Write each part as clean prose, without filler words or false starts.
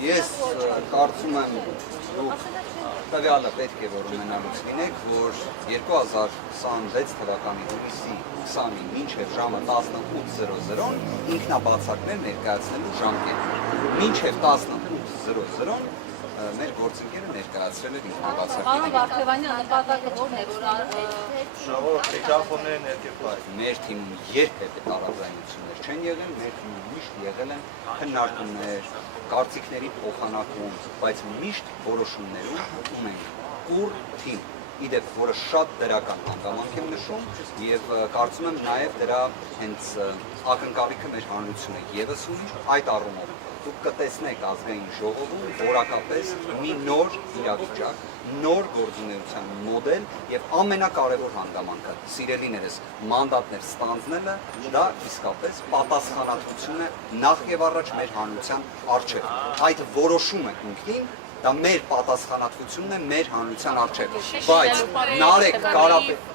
Ես կարծում եմ դուք տվյալը պետք է որ ունենալուց լինեք, որ 2026 թվականի հուլիսի 20-ին մինչև ժամը 18:00 ինքնաբացակներ ներկայացնելու ժամկետն մինչև 18:00 մեր գործընկերը ներկայացրել էր ինքնաբացակները։ Պարոն Վարդևանյան, նպատակը ո՞րն է, որ Շնորհավոր միկրոֆոնները ներքև բաց։ Մեր թիմում երբևէ տարաձայնություններ չեն եղել, մեր թիմում միշտ եղել են քննարկումներ, կարծիքների փոխանակում, բայց միշտ որոշումներում ունենք կուռ թիմ, իդեպ, որը շատ դրական հանգամանք եմ նշում եւ կարծում եմ նաեւ դրա հենց ակնկալիքը մեր հանրությունը եւս ունի այդ առումով։ Դուք կտեսնեք ազգային ժողովում որակապես մի նոր իրավիճակ, նոր գործունեության մոդել եւ ամենակարևոր հանգամանքը, սիրելիներս, մանդատներ ստանձնելը, դա իսկապես պատասխանատվություն է նախ եւ առաջ մեր հանրության առջեւ։ Այդ որոշումը ինքնին դա մեր պատասխանատվությունն է մեր հանրության առջեւ։ Բայց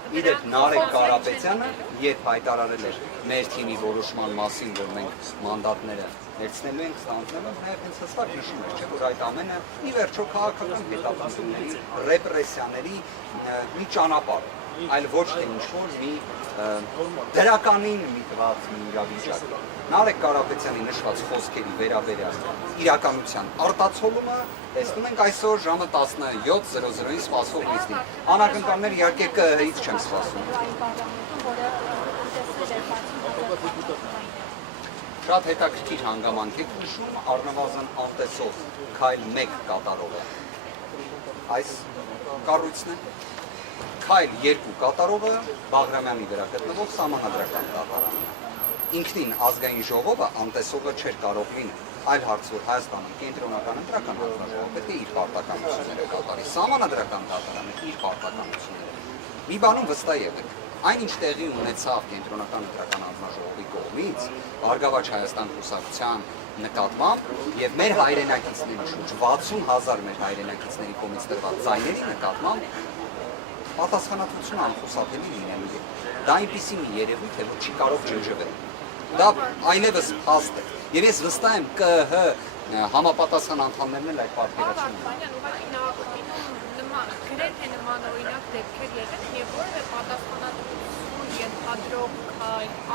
Նարեկ Կարապետյանը երբ հայտարարել էր մեր թիմի որոշման մասին, որ մենք մանդատները ներցնելու ենք, ստանձնելու, նաև հենց հստակ նշում էր, չէ՞ որ այդ ամենը ի վերջո քաղաքական հետապնդումների, ռեպրեսիաների մի ճանապարհ, այլ ոչ թե ինչ-որ մի դրականին միտված մի իրավիճակ։ Նարեկ Կարապետյանի նշված խոսքերի վերաբերյալ իրականության արտացոլումը տեսնում ենք այսօր ժամը 17:00-ին սպասվող լիստին։ Անակնկալներ իհարկե ԿՀ-ից չեմ սպասում։ Շատ հետաքրքիր հանգամանք եք նշում, առնվազն անտեսով քայլ 1 կատարողը այս կառույցն է, քայլ 2 կատարողը Բաղրամյանի վրա գտնվող սահմանադրական դատարանն է։ Ինքնին ազգային ժողովը անտեսողը չէր կարող լինել, այլ հարց որ Հայաստանում կենտրոնական ընտրական հանձնաժողովը պետք է իր պարտականությունները կատարի, սահմանադրական դատարանը իր պարտականությունները։ Մի բանում վստահ եղեք, այնինչ տեղի ունեցավ կենտրոնական ընտրական հանձնաժողովի կողմից Բարգավաճ Հայաստան կուսակցության նկատմամբ եւ մեր հայրենակիցների շուրջ 60,000 մեր հայրենակիցների կողմից տրված ձայների նկատմամբ պատասխանատվություն անխուսափելի լինելու է։ Դա այնպիսի մի երևույթ է, որ չի կարող ջնջվել։ Դա այլևս փաստ է։ Եվ ես վստահ եմ ԿՀ համապատասխան անդամներն էլ այդ պատկերացնում են։ Գրեթե նմանօրինակ դեպքեր եղել եւ որևէ պատասխանատվություն ենթադրող քայլ